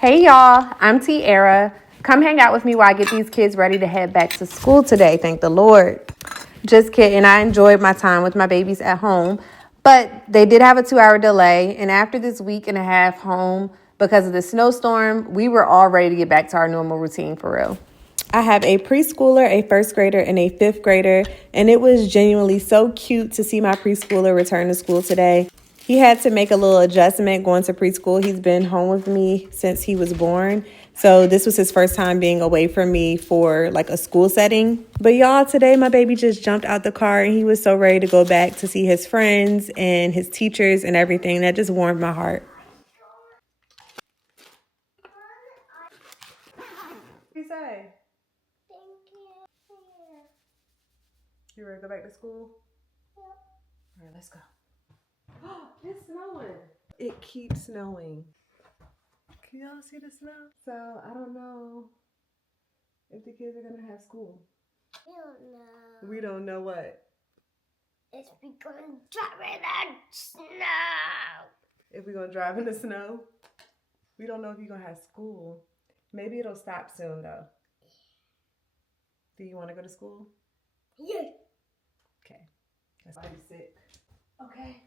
Hey y'all, I'm Tiara. Come hang out with me while I get these kids ready to head back to school today, thank the Lord. Just kidding, I enjoyed my time with my babies at home, but they did have a 2-hour delay, and after this week and a half home because of the snowstorm, we were all ready to get back to our normal routine for real. I have a preschooler, a first grader, and a fifth grader, and it was genuinely so cute to see my preschooler return to school today. He had to make a little adjustment going to preschool. He's been home with me since he was born, so this was his first time being away from me for like a school setting. But y'all, today my baby just jumped out the car and he was so ready to go back to see his friends and his teachers and everything. That just warmed my heart. What do you say? You ready to go back to school? Yep. All right, let's go. Oh, it's snowing. It keeps snowing. Can y'all see the snow? So I don't know if the kids are gonna have school. We don't know. We don't know what? If we're going to drive in the snow. If we're gonna drive in the snow? We don't know if you're gonna have school. Maybe it'll stop soon though. Do you want to go to school? Yeah. Okay. Let's be sick. Okay.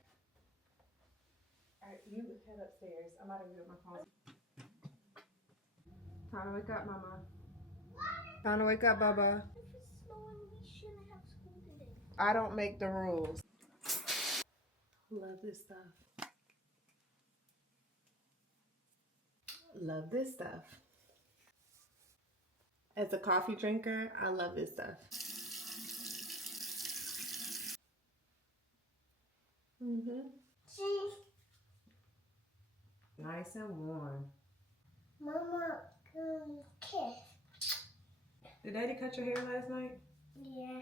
All right, you head upstairs. I'm about to get my phone. Time to wake up, Mama. Time to wake up, Bubba. If it's snowing, we shouldn't have school today. I don't make the rules. Love this stuff. Love this stuff. As a coffee drinker, I love this stuff. See? Nice and warm. Mama, kiss. Did Daddy cut your hair last night? Yeah.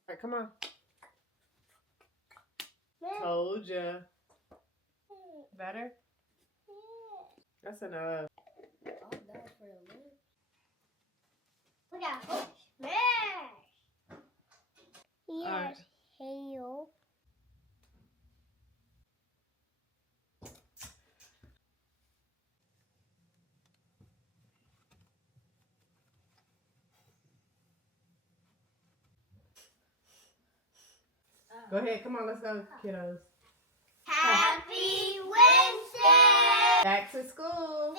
All right, come on. Yeah. Told ya. Better? Yeah. That's enough. Oh, that's for the lips. Look at that. Smash! Yes, hail. Go ahead, come on, let's go, kiddos. Happy Wednesday! Back to school.